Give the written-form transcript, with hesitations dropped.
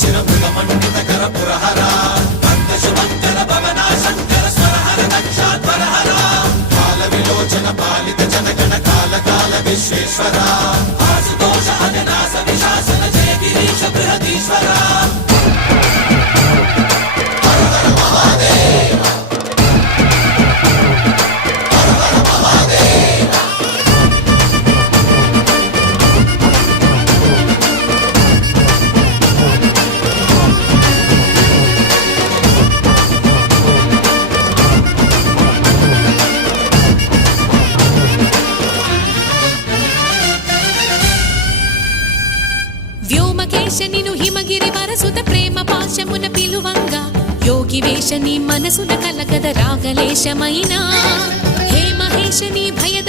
शिरमृगमण्डितकर पुरहरा भक्तशुभङ्कर भवना शङ्कर स्वरहर दक्षाध्वरहरा कालविलोचन पालित जनगण काल काल विश्वेश्वरा आशुतोष अजनास विशासन जय गिरीश बृहदीश्वरा हर हर महादेव हर हर महादेव వ్యోమకేశ నిను హిమగిరి వరసుత ప్రేమ పాశమున పిలువంగా యోగి వేష నీ మనసున కలగద రాగలేశమైనా హే మహేశ నీ భయద